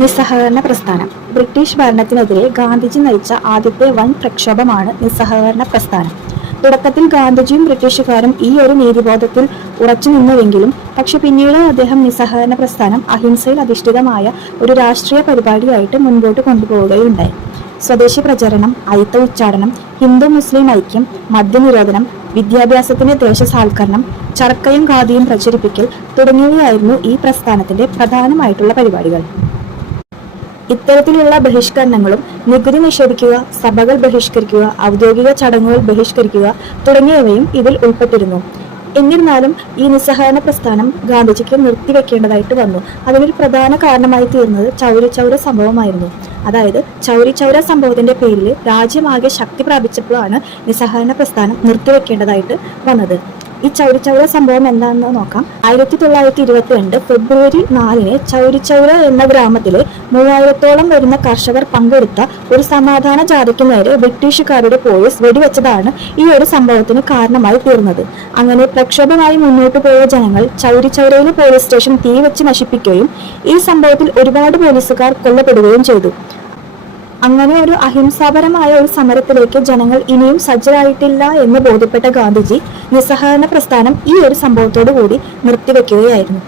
നിസ്സഹകരണ പ്രസ്ഥാനം. ബ്രിട്ടീഷ് ഭരണത്തിനെതിരെ ഗാന്ധിജി നയിച്ച ആദ്യത്തെ വൻ പ്രക്ഷോഭമാണ് നിസ്സഹകരണ പ്രസ്ഥാനം. തുടക്കത്തിൽ ഗാന്ധിജിയും ബ്രിട്ടീഷുകാരും ഈ ഒരു നീതിബോധത്തിൽ ഉറച്ചു നിന്നുവെങ്കിലും പക്ഷെ പിന്നീട് അദ്ദേഹം നിസ്സഹകരണ പ്രസ്ഥാനം അഹിംസയിൽ അധിഷ്ഠിതമായ ഒരു രാഷ്ട്രീയ പരിപാടിയായിട്ട് മുൻപോട്ട് കൊണ്ടുപോവുകയുണ്ടായി. സ്വദേശി പ്രചരണം, അയിത്ത ഉച്ചാടനം, ഹിന്ദു മുസ്ലിം ഐക്യം, മദ്യനിരോധനം, വിദ്യാഭ്യാസത്തിന്റെ ദേശസാൽക്കരണം, ചർക്കയും ഖാദിയും പ്രചരിപ്പിക്കൽ തുടങ്ങിയവയായിരുന്നു ഈ പ്രസ്ഥാനത്തിന്റെ പ്രധാനമായിട്ടുള്ള പരിപാടികൾ. ഇത്തരത്തിലുള്ള ബഹിഷ്കരണങ്ങളും നികുതി നിഷേധിക്കുക, സഭകൾ ബഹിഷ്കരിക്കുക, ഔദ്യോഗിക ചടങ്ങുകൾ ബഹിഷ്കരിക്കുക തുടങ്ങിയവയും ഇതിൽ ഉൾപ്പെട്ടിരുന്നു. എന്നിരുന്നാലും ഈ നിസ്സഹകരണ പ്രസ്ഥാനം ഗാന്ധിജിക്ക് നിർത്തിവെക്കേണ്ടതായിട്ട് വന്നു. അതിനൊരു പ്രധാന കാരണമായി തീർന്നത് ചൗരി ചൗര സംഭവമായിരുന്നു. അതായത് ചൗരി ചൗര സംഭവത്തിന്റെ പേരിൽ രാജ്യമാകെ ശക്തി പ്രാപിച്ചപ്പോഴാണ് നിസ്സഹകരണ പ്രസ്ഥാനം നിർത്തിവെക്കേണ്ടതായിട്ട് വന്നത്. ഈ ചൗരി ചൗര സംഭവം എന്താണെന്ന് നോക്കാം. 1922 ഫെബ്രുവരി 4 ചൗരി ചൗര എന്ന ഗ്രാമത്തിലെ 3000-ഓളം വരുന്ന കർഷകർ പങ്കെടുത്ത ഒരു സമാധാന ജാഥയ്ക്ക് നേരെ ബ്രിട്ടീഷുകാരുടെ പോലീസ് വെടിവെച്ചതാണ് ഈ ഒരു സംഭവത്തിന് കാരണമായി തീർന്നത്. അങ്ങനെ പ്രക്ഷോഭമായി മുന്നോട്ട് പോയ ജനങ്ങൾ ചൗരി ചൗരയിലെ പോലീസ് സ്റ്റേഷൻ തീവെച്ച് നശിപ്പിക്കുകയും ഈ സംഭവത്തിൽ ഒരുപാട് പോലീസുകാർ കൊല്ലപ്പെടുകയും ചെയ്തു. അങ്ങനെ ഒരു അഹിംസാപരമായ ഒരു സമരത്തിലേക്ക് ജനങ്ങൾ ഇനിയും സജ്ജരായിട്ടില്ല എന്ന് ബോധ്യപ്പെട്ട ഗാന്ധിജി നിസ്സഹകരണ പ്രസ്ഥാനം ഈ ഒരു സംഭവത്തോടു കൂടി നിർത്തിവെക്കുകയായിരുന്നു.